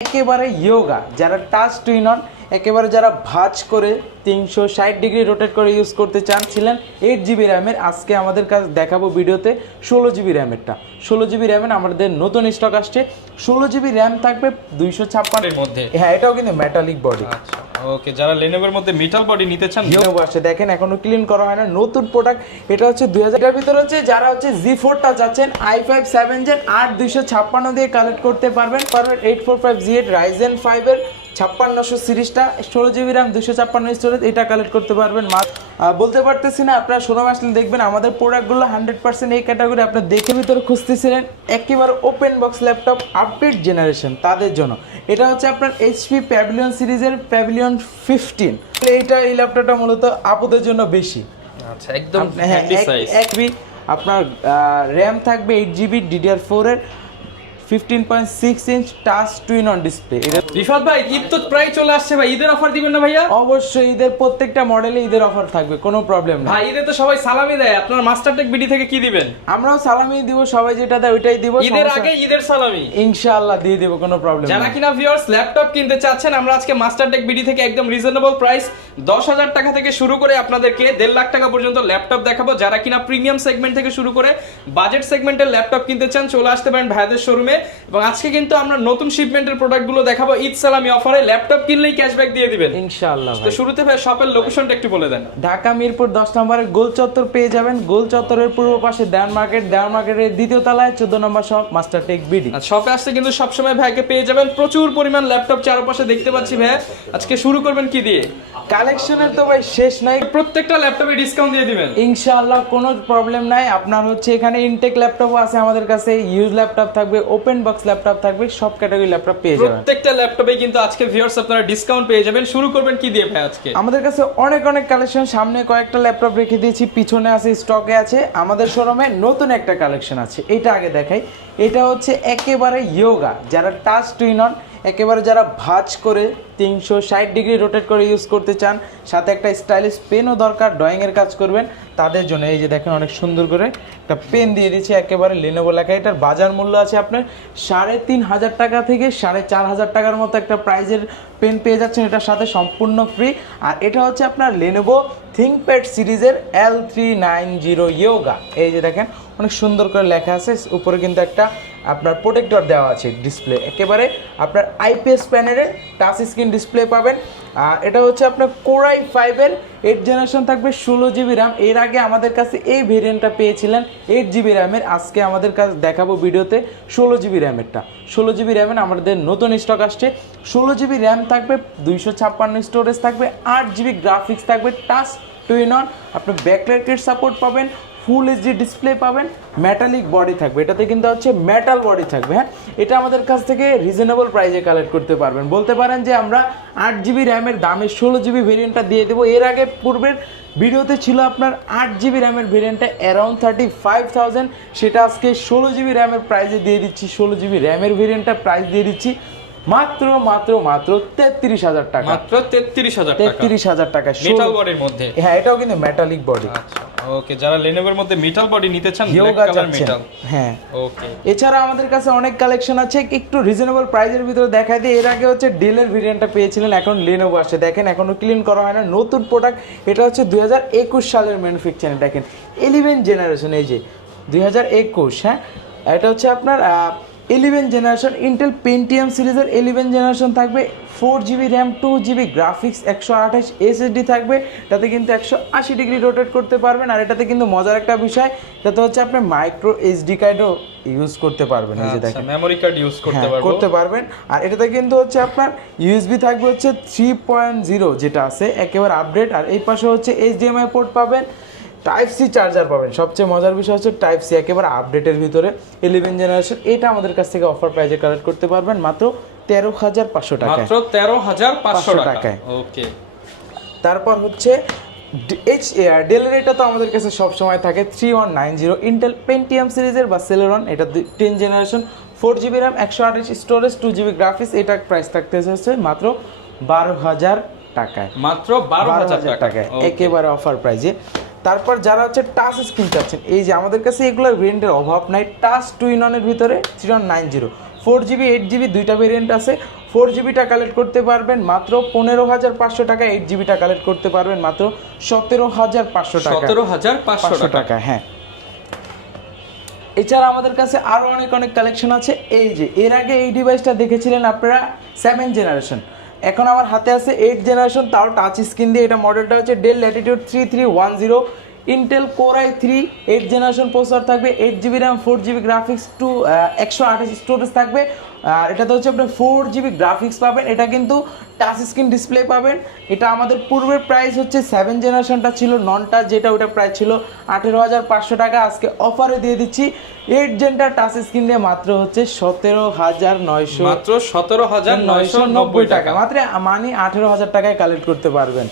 একেবারে ইয়োগা যারা touch twin on একেবারে যারা ভাঁজ করে 360 ডিগ্রি রোটেট করে ইউজ করতে চাচ্ছিলেন 8 GB র্যামের আজকে আমাদের কাছে দেখাবো ভিডিওতে 16 GB র্যামেরটা 16 GB র্যামের আমাদের নতুন স্টক আসছে 16 GB র্যাম থাকবে 256 এর মধ্যে। হ্যাঁ এটাও কিন্তু মেটালিক বডি। আচ্ছা ওকে, যারা লেনোভোর মধ্যে মেটাল বডি নিতে চান Lenovo আসছে দেখেন এখনো ক্লিন করা হয় না নতুন প্রোডাক্ট। এটা হচ্ছে 2000 এর ভিতরে হচ্ছে যারা হচ্ছে Z4টা যাচ্ছেন i5 7 Gen 8256 দিয়ে কালেক্ট করতে পারবেন 845G8 Ryzen 5 এর 5600 সিরিজটা 16 GB র্যাম 256 স্টোরেজ এটা কালেক্ট করতে পারবেন। বলতে পারতেছি না আপনারা শোরুমে আসলে দেখবেন আমাদের প্রোডাক্টগুলো 100% এই ক্যাটাগরি আপনারা দেখে ভিতরে খুঁজতেছিলেন একেবারে open box laptop update generation তাদের জন্য। এটা হচ্ছে আপনার HP প্যাভিলিয়ন সিরিজের প্যাভিলিয়ন 15। এই ল্যাপটপটা মূলত আপুদের জন্য বেশি। আচ্ছা একদম হ্যাঁ হ্যান্ডি সাইজ। আপনার র্যাম থাকবে 8 GB DDR4 এর 15.6 inch touch twin on display. Rifat ভাই ঈদ তো প্রায় চলে আসছে ভাই, ঈদের অফার দিবেন না ভাইয়া? অবশ্যই ঈদের প্রত্যেকটা মডেলে ঈদের অফার থাকবে, কোনো প্রবলেম না ভাই। ঈদে তো সবাই সালামি দেয়, আপনার মাস্টারটেক বিডি থেকে কি দিবেন? আমরাও সালামি দিব, সবাই যেটা দেয় ওইটাই দিব। ঈদের আগে ঈদের সালামি ইনশাআল্লাহ দিয়ে দিব, কোনো প্রবলেম যারা না। কিনা ভিউয়ার্স ল্যাপটপ কিনতে চাচ্ছেন, আমরা আজকে মাস্টারটেক বিডি থেকে একদম রিজনেবল প্রাইস 10,000 টাকা থেকে শুরু করে আপনাদেরকে 1.5 লাখ টাকা পর্যন্ত ল্যাপটপ দেখাবো। যারা কিনা প্রিমিয়াম সেগমেন্ট থেকে শুরু করে বাজেট সেগমেন্টের ল্যাপটপ কিনতে চান চলে আসতে পারেন ভাইদের শোরুমে। এবং আজকে কিন্তু আমরা নতুন শিপমেন্টের প্রোডাক্টগুলো দেখাবো ঈদ সালামি অফারে। ল্যাপটপ কিনলেই ক্যাশব্যাক দিয়ে দিবেন ইনশাআল্লাহ। তো শুরুতে ভাই শপের লোকেশনটা একটু বলে দেন। ঢাকা মিরপুর 10 নম্বরে গোল চত্বর পেয়ে যাবেন। গোল চত্বরের পূর্ব পাশে দেওয়ান মার্কেট, দেওয়ান মার্কেটের দ্বিতীয় তলায় 14 নম্বর শপ মাস্টারটেক বিডি। আর শপে আসতে কিন্তু সবসময় ভাইকে পেয়ে যাবেন, প্রচুর পরিমাণ ল্যাপটপ চারপাশে দেখতে পাচ্ছি ভাই। আজকে শুরু করবেন কি দিয়ে? কালেকশনের তো ভাই শেষ নাই, প্রত্যেকটা ল্যাপটপে ডিসকাউন্ট দিয়ে দিবেন ইনশাআল্লাহ, কোনো প্রবলেম নাই। আপনার হচ্ছে এখানে ইনটেক ল্যাপটপও আছে আমাদের কাছে, ইউজ ল্যাপটপ থাকবে, ওপেন বক্স ল্যাপটপ থাকবে, সব ক্যাটাগরি ল্যাপটপ পেয়ে যাবেন। প্রত্যেকটা ল্যাপটপে কিন্তু আজকে ভিউয়ার্স আপনারা ডিসকাউন্ট পেয়ে যাবেন। শুরু করবেন কি দিয়ে ভাই আজকে? আমাদের কাছে অনেক কালেকশন, সামনে কয়েকটা ল্যাপটপ রেখে দিয়েছি, পিছনে আছে, স্টকে আছে। আমাদের শোরুমে নতুন একটা কালেকশন আছে, এটা আগে দেখাই। এটা হচ্ছে একেবারে ইয়োগা যারা টাচ টুইন অন একেবারে যারা ভাঁজ করে 360 ডিগ্রি রোটেট করে ইউজ করতে চান, সাথে একটা স্টাইলিশ পেনও দরকার, ড্রয়িংয়ের কাজ করবেন তাদের জন্য। এই যে দেখেন অনেক সুন্দর করে একটা পেন দিয়ে দিচ্ছি একেবারে Lenovo লেখা। এটার বাজার মূল্য আছে আপনার 3,500 টাকা থেকে 4,500 টাকার মতো একটা প্রাইজের পেন পেয়ে যাচ্ছেন, এটার সাথে সম্পূর্ণ ফ্রি। আর এটা হচ্ছে আপনার Lenovo ThinkPad সিরিজের L390 ইয়োগা। এই যে দেখেন অনেক সুন্দর করে লেখা আছে, উপরে কিন্তু একটা আপনার প্রোটেক্টর দেওয়া আছে ডিসপ্লে, একেবারে আপনার IPS প্যানেলের টাচ স্ক্রিন ডিসপ্লে পাবেন। আর এটা হচ্ছে আপনার Core i5 এর 8 জেনারেশন থাকবে, 16 GB র্যাম। এর আগে আমাদের কাছে এই ভেরিয়েন্টটা পেয়েছিলেন 8 GB র্যামের, আজকে আমাদের কাছে দেখাবো ভিডিওতে 16 GB র্যামেরটা। 16 GB র্যামের আমাদের নতুন স্টক আসছে। 16 GB র্যাম থাকবে, 256 স্টোরেজ থাকবে, 8 GB গ্রাফিক্স থাকবে, টাচ টুইন অন, আপনি ব্যাকলাইটের সাপোর্ট পাবেন, ফুল এইচডি ডিসপ্লে পাবেন, মেটালিক বডি থাকবে, এটাতে কিন্তু হচ্ছে মেটাল বডি থাকবে। হ্যাঁ, এটা আমাদের কাছ থেকে রিজনেবল প্রাইসে কালেক্ট করতে পারবেন। বলতে পারেন যে আমরা 8 GB র্যামের দামে 16 GB ভেরিয়েন্টটা দিয়ে দেবো। এর আগে পূর্বের ভিডিওতে ছিল আপনার 8 GB র্যামের ভেরিয়েন্টটা অ্যারাউন্ড 35,000, সেটা আজকে 16 GB র্যামের প্রাইসে দিয়ে দিচ্ছি। 16 GB র্যামের ভেরিয়েন্টটা প্রাইস দিয়ে দিচ্ছি মাত্র 33,000 টাকা। মাত্র 33,000 টাকা মেটাল বডির মধ্যে। হ্যাঁ এটাও কিন্তু মেটালিক বডি। আচ্ছা ওকে, যারা লেনোভোর মধ্যে মেটাল বডি নিতে চান, ব্ল্যাক ইয়োগা কালার মেটাল। হ্যাঁ ওকে, এছাড়া আমাদের কাছে অনেক কালেকশন আছে, একটু রিজনেবল প্রাইসের ভিতরে দেখাই দিই। এর আগে হচ্ছে ডেলের ভেরিয়েন্টটা পেয়েছিলেন, এখন Lenovo আসছে দেখেন এখনো ক্লিন করা হয় না নতুন প্রোডাক্ট। এটা হচ্ছে 2021 সালের ম্যানুফ্যাকচারিং, দেখেন 11 জেনারেশন, এই যে 2021। হ্যাঁ, এটা হচ্ছে আপনার 11 জেনারেশন ইন্টেল পেন্টিয়াম সিরিজের 11 জেনারেশন থাকবে, 4 GB RAM, 2 GB graphics, 128 SSD থাকবে। এটাতে কিন্তু 180 ডিগ্রি রোটেট করতে পারবেন। আর এটাতে কিন্তু মজার একটা বিষয়, এটাতে হচ্ছে আপনি মাইক্রো SD কার্ডও ইউজ করতে পারবেন। এই যে দেখেন মেমরি কার্ড ইউজ করতে পারবেন। আর এটাতে কিন্তু হচ্ছে আপনার USB থাকবে হচ্ছে 3.0 যেটা আছে একেবারে আপডেট। আর এই পাশে হচ্ছে HDMI পোর্ট পাবেন, Type-C চার্জার পাবেন। সবচেয়ে মজার বিষয় হচ্ছে Type-C একেবারে আপডেটের ভিতরে 11 জেনারেশন। এটা আমাদের কাছ থেকে অফার প্রাইজে কালেক্ট করতে পারবেন মাত্র 13,500 টাকায়। মাত্র 13,500 টাকায়। ওকে, তারপর হচ্ছে ডেলের, এটা তো আমাদের কাছে সব সময় থাকে 3190 ইন্টেল পেন্টিয়াম সিরিজের বা Celeron, এটা 10 generation, 4 GB RAM, 128 storage, 2 GB graphics. এটা প্রাইস থাকতেছে হচ্ছে মাত্র 12,000 টাকায়। মাত্র 12,000 টাকায় একেবারে অফার প্রাইজে। তারপর যারা হচ্ছে টাচ স্ক্রিন চাচ্ছেন, এই যে আমাদের কাছে এগুলোর ভেরিয়েন্টের অভাব নাই। টাচ টুইন অনের ভিতরে 3190 4 GB 8 GB দুইটা ভেরিয়েন্ট আছে। 4GB কালেক্ট করতে পারবেন মাত্র 15,500 টাকা। 8GB কালেক্ট করতে পারবেন মাত্র 17,500 টাকা। 17,500 টাকা। হ্যাঁ, এছাড়া আমাদের কাছে আরো অনেক অনেক কালেকশন আছে। এই যে এর আগে এই ডিভাইসটা দেখেছিলেন আপনারা 7 জেনারেশন, এখন আমার হাতে আছে 8 জেনারেশন, তাও টাচ স্ক্রিন দিয়ে। এটা মডেলটা হচ্ছে del Latitude 3310, Intel core i3 8 generation processor থাকবে, 8GB RAM, 4GB graphics, 128 storage থাকবে। আর এটাতে হচ্ছে আপনার 4GB গ্রাফিক্স পাবেন। এটা কিন্তু টাচ স্ক্রিন ডিসপ্লে পাবেন। এটা আমাদের পূর্বের প্রাইস হচ্ছে 7 জেনারেশনটা ছিল নন টাচ, যেটা ওটা প্রাইস ছিল 18,500 টাকা। আজকে অফারে দিয়ে দিচ্ছি 8 জেনটা টাচ স্ক্রিন দিয়ে মাত্র হচ্ছে 17,900, মাত্র 17,990 টাকা। মাত্র মানে 18,000 টাকায় কালেক্ট করতে পারবেন।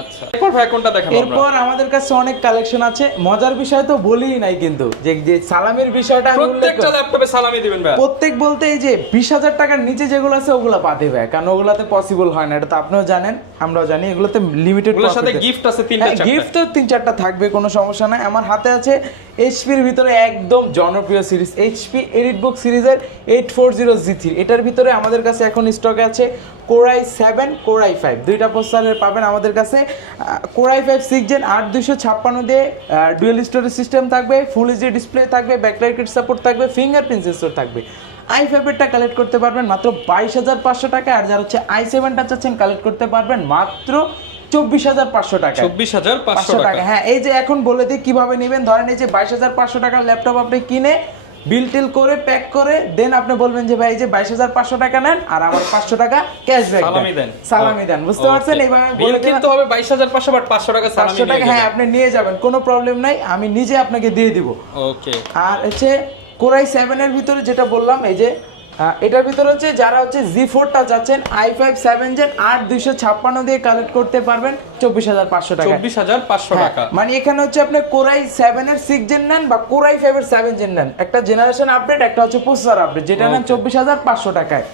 আচ্ছা, এরপর ভাই কোনটা দেখাবো আমরা? এরপর আমাদের কাছে অনেক কালেকশন আছে। মজার বিষয় তো বলিই নাই, কিন্তু যে সালামির বিষয়টা আমি উল্লেখ প্রত্যেকটা ল্যাপটপে সালামি দিবেন ভাই। প্রত্যেক বলতে এই যে 20,000 টাকার নিচে যেগুলো আছে ওগুলো বাদে ভাই, কারণ ওগুলাতে পসিবল হয় না। এটা তো আপনিও জানেন, আমরাও জানি, এগুলোতে লিমিটেড। ওগুলোর সাথে গিফট আছে 3-4টা। গিফট তো 3-4টা থাকবে, কোনো সমস্যা নাই। আমার হাতে আছে এইচপির ভিতরে একদম জনপ্রিয় সিরিজ, এইচপি এলিটবুক সিরিজের 840G3। এটার ভিতরে আমাদের কাছে এখন স্টকে আছে কোর i7, কোর i5 দুইটা প্রসেসরের পাবেন আমাদের কাছে। কোর i5 6 জেন 8256 দিয়ে ডুয়েল স্টোরেজ সিস্টেম থাকবে, ফুল এইচডি ডিসপ্লে থাকবে, ব্যাকলাইট কিট সাপোর্ট থাকবে, ফিঙ্গারপ্রিন্ট সেন্সর থাকবে। i5 এরটা কালেক্ট করতে পারবেন মাত্র 22,500 টাকা। আর যারা হচ্ছে i7টা চাচ্ছেন কালেক্ট করতে পারবেন মাত্র 24,500 টাকা। 24,500 টাকা। হ্যাঁ, এই যে এখন বলে দিই কিভাবে নেবেন। ধরেন এই যে 22,500 টাকার ল্যাপটপ আপনি কিনে বিল টিল করে প্যাক করে দেন, আপনি বলবেন যে ভাই এই যে 22,500 টাকা নেন আর আমার 500 টাকা ক্যাশব্যাক সালামি দেন। বুঝতে পারছেন? এইভাবে বিল কিন্তু হবে 22,500, বাট 500 টাকা সালামি নিয়ে যাবেন। হ্যাঁ, আপনি নিয়ে যাবেন, কোনো প্রবলেম নাই, আমি নিজে আপনাকে দিয়ে দিব। ওকে। আর হচ্ছে কোর i7 এর ভিতরে যেটা বললাম, এই যে এটার ভিতরে হচ্ছে যারা হচ্ছে G4টা যাচ্ছেন i5 7 জেন 8256 দিয়ে কালেক্ট করতে পারবেন 24,500 টাকা। 24,500 টাকা। মানে এখানে হচ্ছে আপনি কোর i7 এর 6 জেন নেন বা কোর i5 এর 7 জেন নেন, একটা জেনারেশন আপডেট, একটা হচ্ছে প্রসেসর আপডেট, যেটা নেন 24,500 টাকায়।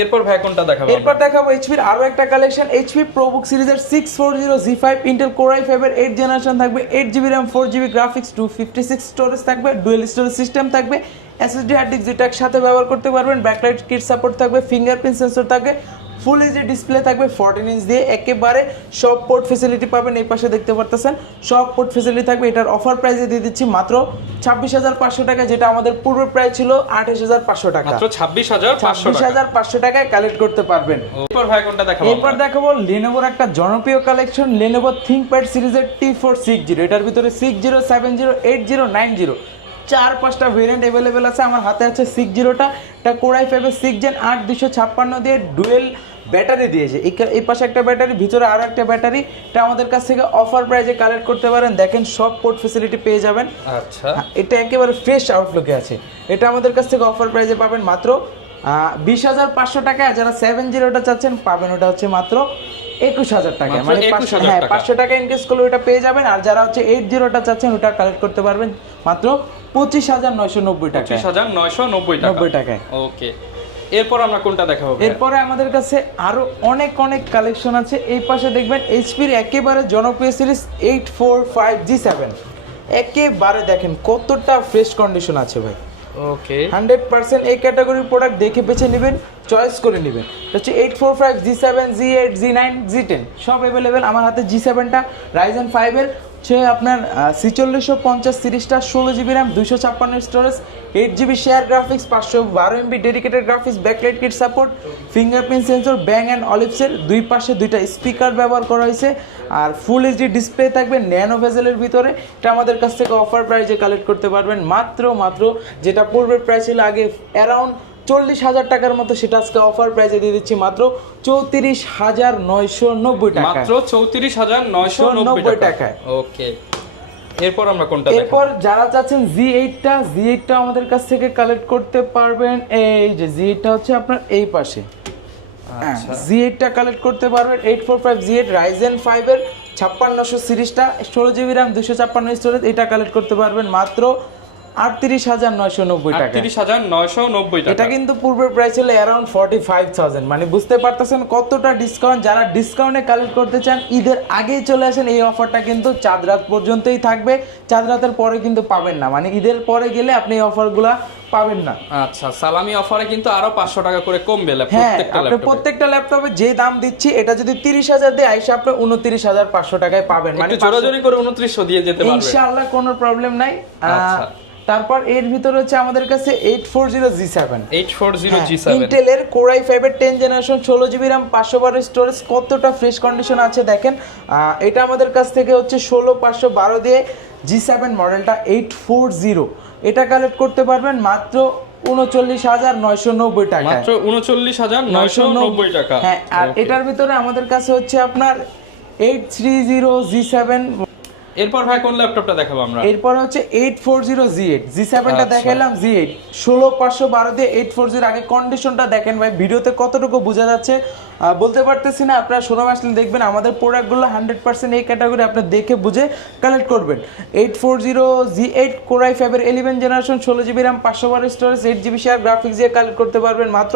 এরপর ভাই কোনটা দেখাবো? এরপর দেখাবো এইচপির আরো একটা কালেকশন, এইচপি প্রোবুক সিরিজের 640G5, ইন্টেল কোর i5 এর 8 জেনারেশন থাকবে, 8GB RAM, 4GB graphics, 256 storage থাকবে, ডুয়েল স্টোরেজ সিস্টেম থাকবে, এসএসডি হার্ড ডিস্ক যেটা একসাথে ব্যবহার করতে পারবেন, ব্যাকলাইট কিট সাপোর্ট থাকবে, ফিঙ্গারপ্রিন্ট সেন্সর থাকবে, ফুল এইচডি ডিসপ্লে থাকবে 14 ইঞ্চ দিয়ে। একেবারে সব পোর্ট ফ্যাসিলিটি পাবেন, এই পাশে দেখতে পারতেছেন সব পোর্ট ফ্যাসিলিটি থাকবে। এটার অফার প্রাইসে দিয়ে দিচ্ছি মাত্র 26,500 টাকা, যেটা আমাদের পূর্বের প্রাইস ছিল 28,500 টাকা। মাত্র 26,500 টাকায় কালেক্ট করতে পারবেন। এরপর ভাই কোনটা দেখাবো? এরপর দেখাবো লেনোভোর একটা জনপ্রিয় কালেকশন, লেনোভো থিংকপ্যাড সিরিজের T460। এটার ভিতরে 60, 70, 80, 90 4-5টা ভেরিয়েন্ট अवेलेबल আছে। আমার হাতে আছে 60টা, এটা কোর i5 এর 6 জেন 8256 দিয়ে ডুয়েল ব্যাটারি দিয়েছে। এই পাশে একটা ব্যাটারি, ভিতরে আরো একটা ব্যাটারি। এটা আমাদের কাছ থেকে অফার প্রাইসে কালেক্ট করতে পারেন। দেখেন সব পোর্ট ফ্যাসিলিটি পেয়ে যাবেন। আচ্ছা, এটা একেবারে ফ্রেশ আউটলুকে আছে। এটা আমাদের কাছ থেকে অফার প্রাইসে পাবেন মাত্র 20,500 টাকা। যারা 70টা চাচ্ছেন পাবেন ওটা হচ্ছে মাত্র 21,000 টাকা, মানে 500 টাকা ইনকেস করলে ওটা পেয়ে যাবেন। আর যারা হচ্ছে 80টা চাচ্ছেন ওটা কালেক্ট করতে পারবেন মাত্র 25,990 টাকা। 25,990 টাকায়। ওকে, এরপর আমরা কোনটা দেখাবো? এরপরে আমাদের কাছে আরো অনেক অনেক কালেকশন আছে। এই পাশে দেখবেন এইচপির একেবারে জনপ্রিয় সিরিজ 845G7। একেবারে দেখেন কতটা ফ্রেশ কন্ডিশন আছে ভাই। ওকে, 100% এই ক্যাটাগরির প্রোডাক্ট দেখে বেছে নেবেন, চয়েস করে নেবেন। এটা হচ্ছে 845G7, G8, G9, G10 সব অ্যাভেলেবেল। আমার হাতে G7টা Ryzen 5 এর হচ্ছে আপনার 4650 সিরিজটা, 16GB RAM, 256 storage, 8GB shared graphics, 512MB dedicated graphics, backlight kit support, fingerprint sensor, Bang and অলিভসের দুই পাশে দুইটা স্পিকার ব্যবহার করা হয়েছে। আর ফুল এইচডি ডিসপ্লে থাকবে ন্যানো ভেজেলের ভিতরে। এটা আমাদের কাছ থেকে অফার প্রাইসে কালেক্ট করতে পারবেন মাত্র যেটা পূর্বের প্রাইস ছিল আগে অ্যারাউন্ড 40,000 টাকার মতো, সেটা আজকে অফার প্রাইসে দিয়ে দিচ্ছি মাত্র 34,990 টাকা। মাত্র 34,990 টাকা। ওকে, এরপর আমরা কোনটা দেখাবো? এরপর যারা চাচ্ছেন G8টা আমাদের কাছ থেকে কালেক্ট করতে পারবেন। এই যে G8টা হচ্ছে আপনার এই পাশে। আচ্ছা, G8টা কালেক্ট করতে পারবেন 845G8 Ryzen 5 এর 5600 সিরিজটা, 16GB র্যাম, 256 স্টোরেজ। এটা কালেক্ট করতে পারবেন মাত্র 38,990 টাকা। 38,990 টাকা। এটা কিন্তু পূর্বের প্রাইস ছিল অ্যারাউন্ড 45,000, মানে বুঝতে পারতেছেন কতটা ডিসকাউন্ট। যারা ডিসকাউন্টে কালেক্ট করতে চান ঈদের আগেই চলে আসেন। এই অফারটা কিন্তু চাঁদ রাত পর্যন্তই থাকবে, চাঁদ রাতের পরে কিন্তু পাবেন না। মানে ঈদের পরে গেলে আপনি এই অফারগুলো পাবেন না। আচ্ছা, সালামি অফারে কিন্তু আরো 500 টাকা করে কমবে হ্যাঁ, প্রত্যেকটা আপনি ল্যাপটপে। প্রত্যেকটা ল্যাপটপে যে দাম দিচ্ছি এটা যদি 30,000 দিয়ে আইসা আপনি 29,500 টাকায় পাবেন, মানে একটু জোরাজোরি করে 2900 দিয়ে যেতে পারবে ইনশাআল্লাহ, কোনো প্রবলেম নাই। আচ্ছা। তারপর এর ভিতরে হচ্ছে আমাদের কাছে 840G7 840G7 ইন্টেলের Core i5 এর 10 জেনারেশন 16GB RAM 512 স্টোরেজ, কতটা ফ্রেশ কন্ডিশন আছে দেখেন। এটা আমাদের কাছ থেকে হচ্ছে 16512 দিয়ে G7 মডেলটা 840, এটা কালেক্ট করতে পারবেন মাত্র 39,990 টাকা, মাত্র 39,990 টাকা। হ্যাঁ, আর Okay. এটার ভিতরে আমাদের কাছে হচ্ছে আপনার 830G7। এরপর ভাই কোন ল্যাপটপটা দেখাবো আমরা? এরপর হচ্ছে 840G8 G7টা আচ্ছা। দেখাইলাম, G8 16512 দিয়ে 840। আগে কন্ডিশনটা দেখেন ভাই, ভিডিওতে কতটুকু বোঝা যাচ্ছে বলতে পারতেছি না, আপনারা শোরুমে আসলে দেখবেন আমাদের প্রোডাক্টগুলো 100% এই ক্যাটাগরি, আপনি দেখে বুঝে কালেক্ট করবেন। 840G8 Core i5 এর 11 generation 16GB RAM 512 storage 8GB shared graphics দিয়ে কালেক্ট করতে পারবেন মাত্র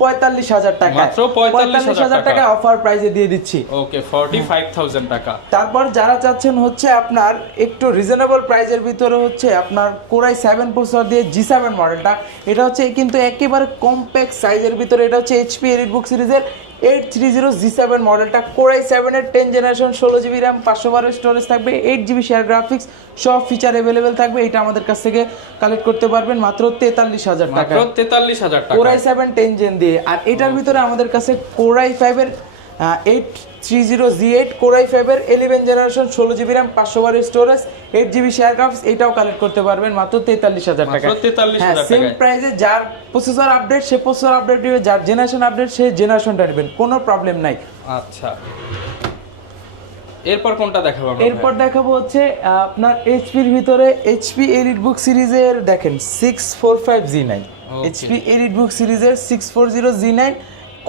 45,000 টাকা, মাত্র 45,000 টাকা অফার প্রাইসে দিয়ে দিচ্ছি। ওকে, 45,000 টাকা। তারপর যারা চাচ্ছেন হচ্ছে আপনার একটু রিজনেবল প্রাইসের ভিতরে হচ্ছে আপনার Core i7 প্রসেসর দিয়ে G7 মডেলটা, এটা হচ্ছে কিন্তু একেবারে কম্প্যাক্ট সাইজের ভিতরে, এটা হচ্ছে HP EliteBook সিরিজের 830G7 মডেলটা Core i7 এর 10 জেনারেশন 16GB RAM 512 স্টোরেজ থাকবে, 8GB শেয়ার গ্রাফিক্স, সব ফিচার अवेलेबल থাকবে। এটা আমাদের কাছ থেকে কালেক্ট করতে পারবেন মাত্র 43,000 টাকা, মাত্র 43,000 টাকা। Core i7 10 জেন দিয়ে। আর এটার ভিতরে আমাদের কাছে Core i5 এর 830G8 Core i5 এর 11 generation 16GB RAM 512 storage 8GB shared graphics, এটাও কালেক্ট করতে পারবেন মাত্র 43,000 টাকা। মাত্র 43,000 সেম টাকায়। প্রাইসে যার প্রসেসর আপডেট সে প্রসেসর আপডেট দিবে, যার জেনারেশন আপডেট সে জেনারেশনটা নেবেন, কোনো প্রবলেম নাই। আচ্ছা, এরপর কোনটা দেখাবো আমরা? এরপর দেখাবো হচ্ছে আপনার এইচপির ভিতরে HP EliteBook সিরিজের দেখেন 645G9 HP EliteBook সিরিজের 640G9,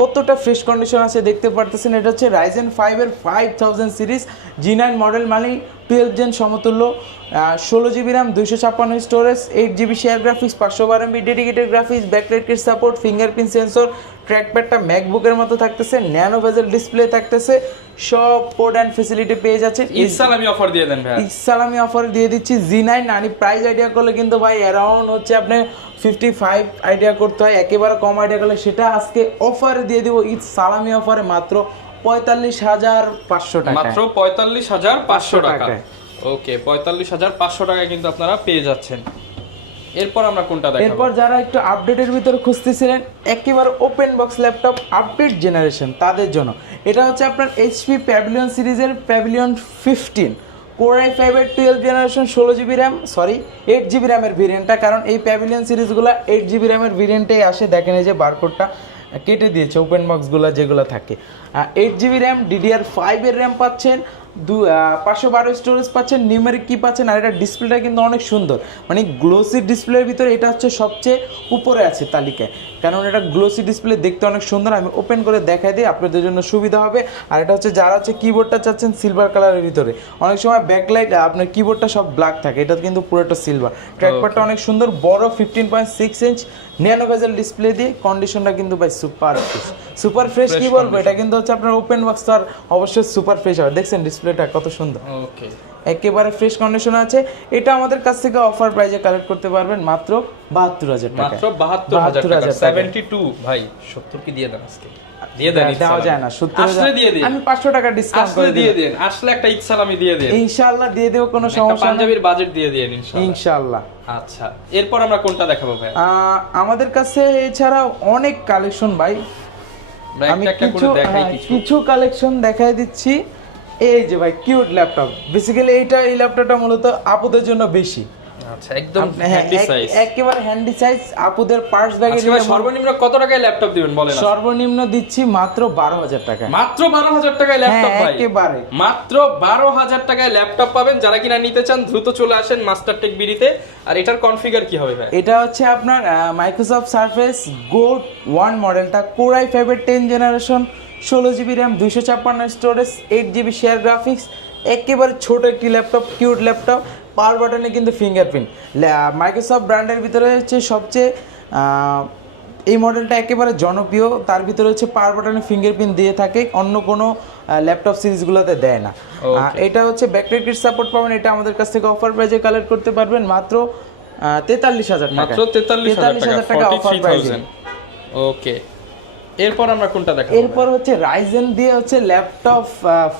কতটা ফ্রেশ কন্ডিশন আছে দেখতে পারতেছেন। এটা হচ্ছে Ryzen 5 এর 5000 সিরিজ G9 মডেল, মানে 12 জেন সমতুল্য, 16GB RAM 256 storage 8GB shared graphics 512MB dedicated graphics, backlight kit support, fingerprint sensor, ট্র্যাকপ্যাডটা ম্যাকবুকের মতো থাকতেছে, ন্যানো ভেজেল ডিসপ্লে থাকতেছে, সব কোড অ্যান্ড ফ্যাসিলিটি পেয়ে যাচ্ছে। ইসালামি অফার দিয়ে দেন ভাই। ইসালামি অফার দিয়ে দিচ্ছি G9, মানে প্রাইস আইডিয়া করলে কিন্তু ভাই অ্যারাউন্ড হচ্ছে আপনি 55 আইডিয়া করতে হয়, একেবারে কম আইডিয়া করলে সেটা আজকে অফারে দিয়ে দিব, ঈদ সালামি অফারে মাত্র 45,500 টাকা, মাত্র 45,500 টাকা। টাকায়। ওকে, 45,500 টাকায় কিন্তু আপনারা পেয়ে যাচ্ছেন। এরপর আমরা কোনটা দেখাবো? এরপর যারা একটু আপডেটের ভিতরে খুঁজতেছিলেন একেবারে open box laptop update generation, তাদের জন্য এটা হচ্ছে আপনার HP প্যাভিলিয়ন সিরিজের প্যাভিলিয়ন 15 Core i5 এর 12 generation 16GB RAM 8GB RAM এর ভেরিয়েন্টটা, কারণ এই প্যাভিলিয়ন সিরিজগুলো 8GB RAM এর ভেরিয়েন্টেই আসে। দেখেন এই যে বারকোডটা কেটে দিয়েছে ওপেন বক্সগুলো যেগুলো থাকে। 8GB RAM DDR5 এর র্যাম পাচ্ছেন, 512 স্টোরেজ পাচ্ছেন, নিউমেরিক কি পাচ্ছেন, আর এটা ডিসপ্লেটা কিন্তু অনেক সুন্দর, মানে গ্লোসি ডিসপ্লের ভিতরে এটা হচ্ছে সবচেয়ে উপরে আছে তালিকায়, কারণ এটা গ্লোসি ডিসপ্লে দেখতে অনেক সুন্দর। আমি ওপেন করে দেখাই দিই, আপনাদের জন্য সুবিধা হবে। আর এটা হচ্ছে যারা হচ্ছে কিবোর্ডটা চাচ্ছেন সিলভার কালারের ভিতরে, অনেক সময় ব্যাকলাইট আপনার কিবোর্ডটা সব ব্ল্যাক থাকে, এটা কিন্তু পুরোটা সিলভার। ট্র্যাকপ্যাডটা অনেক সুন্দর, বড় 15.6 ইঞ্চ ন্যানো ভেজেল ডিসপ্লে দিয়ে, কন্ডিশনটা কিন্তু ভাই সুপার ফ্রেশ। সুপার ফ্রেশ কি বলবো, এটা কিন্তু হচ্ছে আপনার ওপেন বক্স, তো আর অবশ্যই সুপার ফ্রেশ হবে। দেখছেন ডিসপ্লেটা কত সুন্দর, ওকে, একেবারে ফ্রেশ কন্ডিশন আছে। এটা আমাদের কাছ থেকে অফার প্রাইসে কালেক্ট করতে পারবেন মাত্র 72,000 টাকা, মাত্র 72,000 টাকা। 72 ভাই 70 কি দিয়ে দেন আজকে? দিয়ে দেন, দেওয়া যায় না 70,000, আসলে দিয়ে দিন, আমি 500 টাকা ডিসকাউন্ট আসলে করে দিয়ে দিই, দেন, আসলে একটা ইসালামি দিয়ে দেন, ইনশাআল্লাহ দিয়ে দেব, কোনো একটা সমস্যা নেই, পাঞ্জাবির বাজেট দিয়ে দেন ইনশাআল্লাহ। ইনশাআল্লাহ। আচ্ছা, এরপর আমরা কোনটা দেখাবো ভাই? আমাদের কাছে এছাড়াও অনেক কালেকশন ভাই, আমি একটা করে দেখাই কিছু কালেকশন দেখাই দিচ্ছি। এই যে ভাই কিউট ল্যাপটপ, বেসিক্যালি এই ল্যাপটপটা মূলত আপুদের জন্য বেশি। আচ্ছা, একদম হ্যাঁ, হ্যান্ডি সাইজ, একেবারে হ্যান্ডি সাইজ, আপুদের পার্স ব্যাগে আজকে ভাই সর্বনিম্ন কত টাকায় ল্যাপটপ দিবেন বলেন? সর্বনিম্ন দিচ্ছি মাত্র 12,000 টাকা, মাত্র 12,000 টাকায় ল্যাপটপ ভাই, একেবারে মাত্র 12,000 টাকায় ল্যাপটপ পাবেন। যারা কিনা নিতে চান দ্রুত চলে আসেন মাস্টার টেক বিডিতে। আর এটার কনফিগার কি হবে ভাই? এটা হচ্ছে আপনার মাইক্রোসফট সারফেস গো 1 মডেলটা Core i5 এর 10 generation 16GB RAM 256 storage 8GB shared graphics, একেবারে ছোট একটি ল্যাপটপ, কিউট ল্যাপটপ। পাওয়ার বাটনে কিন্তু ফিঙ্গারপ্রিন্ট, মাইক্রোসফট ব্র্যান্ডের ভিতরে হচ্ছে সবচেয়ে এই মডেলটা একেবারে জনপ্রিয়, তার ভিতরে হচ্ছে পাওয়ার বাটনে ফিঙ্গারপ্রিন্ট দিয়ে থাকে, অন্য কোনো ল্যাপটপ সিরিজগুলোতে দেয় না। এটা হচ্ছে ব্যাকলাইট কিট সাপোর্ট পাবেন, এটা আমাদের কাছ থেকে অফার প্রাইসে কালেক্ট করতে পারবেন মাত্র 43,000 টাকা, মাত্র 43,000 টাকা, অফার প্রাইসে। 43,000। ওকে, এরপর আমরা কোনটা দেখাবো? এরপর হচ্ছে রাইজেন দিয়ে হচ্ছে ল্যাপটপ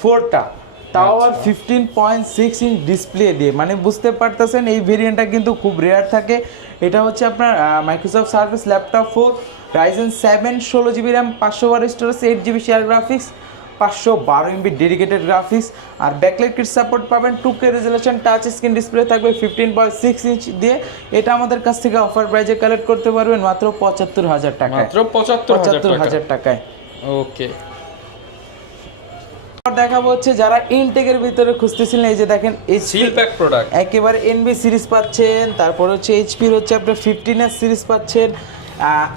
4টা, তাও আর 15.6 ইঞ্চ ডিসপ্লে দিয়ে, মানে বুঝতে পারতেছেন এই ভেরিয়েন্টটা কিন্তু খুব রেয়ার থাকে। এটা হচ্ছে আপনার Microsoft service laptop 4 Ryzen 7 16GB RAM 500 watt storage 8GB shared graphics 512 MB dedicated graphics, আর ব্যাকলাইট কিট সাপোর্ট পাবেন, 2K resolution touch screen display থাকবে 15.6 ইঞ্চ দিয়ে। এটা আমাদের কাছ থেকে অফার প্রাইজে কালেক্ট করতে পারবেন মাত্র 75,000 টাকায়, মাত্র 75,000 টাকায়। ওকে, দেখাবো হচ্ছে যারা ইনটেকের ভিতরে খুঁজতেছিলেন, এই যে দেখেন সিল প্যাক প্রোডাক্ট, একেবারে এনবি সিরিজ পাচ্ছেন, তারপর হচ্ছে এইচপির হচ্ছে আপনার 15S সিরিজ পাচ্ছেন।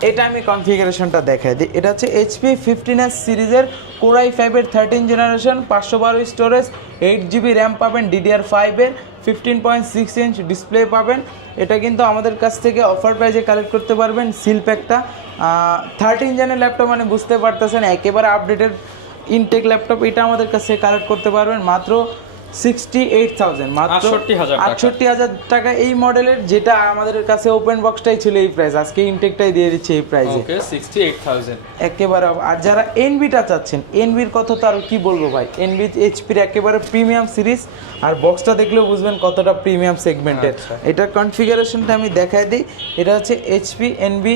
এটা আমি কনফিগারেশনটা দেখাই দিই। এটা হচ্ছে এইচপি 15S সিরিজের Core i5-এর 13 generation, 512 storage, 8GB RAM পাবেন, DDR5-এর 15.6 ইঞ্চ ডিসপ্লে পাবেন। এটা কিন্তু আমাদের কাছ থেকে অফার প্রাইজে কালেক্ট করতে পারবেন। সিল প্যাকটা 13 জেনের ল্যাপটপ, মানে বুঝতে পারতেছেন একেবারে আপডেটেড ইনটেক ল্যাপটপ। এটা আমাদের কাছে কালেক্ট করতে পারবেন মাত্র 68,000, মাত্র 68,000 টাকা এই মডেলের, যেটা আমাদের কাছে ওপেন বক্সটাই ছিল এই প্রাইস, আজকে ইনটেকটাই দিয়ে দিচ্ছে এই প্রাইসে। ওকে, 68,000 একেবারে। আর যারা এনবিটা চাচ্ছেন, এনবির কথা তো আর কি বলবো ভাই, এনবি এইচপির একেবারে প্রিমিয়াম সিরিজ, আর বক্সটা দেখলেও বুঝবেন কতটা প্রিমিয়াম সেগমেন্টের। এটার কনফিগারেশনটা আমি দেখাই দিই। এটা হচ্ছে HP NB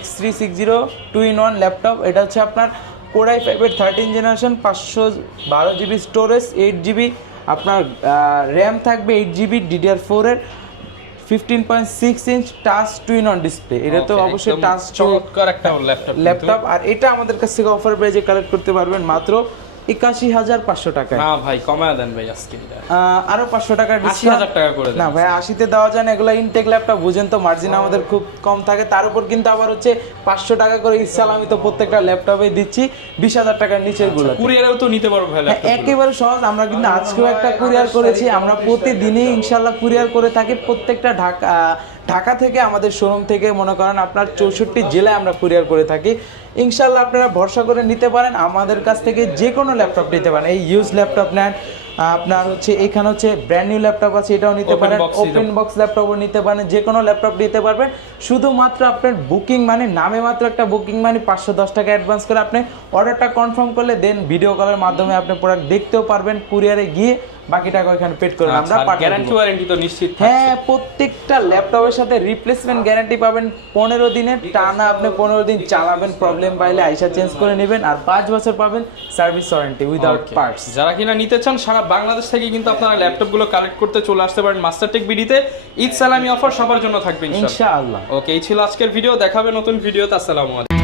X360 2-in-1 laptop. এটা হচ্ছে আপনার Core i5-এর 13 generation, 512GB storage, 8GB আপনার র্যাম থাকবে, 8GB DDR4-এর 15.6 inch touch twin-on display. এটা তো অবশ্যই টাচ চমৎকার একটা ল্যাপটপ। আর এটা আমাদের কাছ থেকে অফার প্রাইজে কালেক্ট করতে পারবেন মাত্র 81,500 টাকায়। না ভাই, কমায় দেন ভাই আজকে, আরো 500 টাকা 80,000 টাকা করে দেন। না ভাই, 80-তে দেওয়া যায় না, এগুলো ইনটেক ল্যাপটপ, বুঝেন তো মার্জিন আমাদের খুব কম থাকে। তার উপর কিন্তু আবার হচ্ছে 500 টাকা করে ইনস্টল আমি তো প্রত্যেকটা ল্যাপটপে দিচ্ছি 20,000 টাকার নিচের গুলো। কুরিয়ারেও তো নিতে পারবো ভাই ল্যাপটপ, একেবারে সহজ। আমরা কিন্তু আজকেও একটা কুরিয়ার করেছি, আমরা প্রতিদিনই ইনশাআল্লাহ কুরিয়ার করে থাকি। প্রত্যেকটা ঢাকা থেকে আমাদের শোরুম থেকে মনে করেন আপনার 64 জেলায় আমরা কুরিয়ার করে থাকি। ইনশাআল্লাহ আপনারা ভরসা করে নিতে পারেন, আমাদের কাছ থেকে যে কোনো ল্যাপটপ নিতে পারেন। এই ইউজ ল্যাপটপ নেন, আপনার হচ্ছে এখানে হচ্ছে ব্র্যান্ড নিউ ল্যাপটপ আছে, এটাও নিতে পারেন, ওপেন বক্স ল্যাপটপও নিতে পারেন, যে কোনো ল্যাপটপ নিতে পারবেন। শুধুমাত্র আপনার বুকিং মানে নামে মাত্র একটা বুকিং মানে 510 টাকা অ্যাডভান্স করে আপনি অর্ডারটা কনফার্ম করলে দেন ভিডিও কলের মাধ্যমে আপনি প্রোডাক্ট দেখতেও পারবেন, কুরিয়ারে গিয়ে বাকি টাকা ওখানে পেড করে আমরা পাঠিয়ে দেব। গ্যারান্টি ওয়ারেন্টি তো নিশ্চিত থাকছে। হ্যাঁ, প্রত্যেকটা ল্যাপটপের সাথে রিপ্লেসমেন্ট গ্যারান্টি পাবেন 15 দিনের, টানা আপনি 15 দিন চালাবেন, প্রবলেম পাইলে আইসা চেঞ্জ করে নেবেন, আর 5 বছর পাবেন সার্ভিস ওয়ারেন্টি উইদাউট পার্টস। যারা কিনা নিতে চান সারা বাংলাদেশ থেকে কিন্তু আপনারা ল্যাপটপগুলো কালেক্ট করতে চলে আসতে পারেন মাস্টারটেক বিডিতে। ঈদ সালামি অফার সবার জন্য থাকবে ইনশাআল্লাহ। ইনশাআল্লাহ। ওকে, এই ছিল আজকের ভিডিও, দেখাবে নতুন ভিডিওতে। আসসালামু আলাইকুম।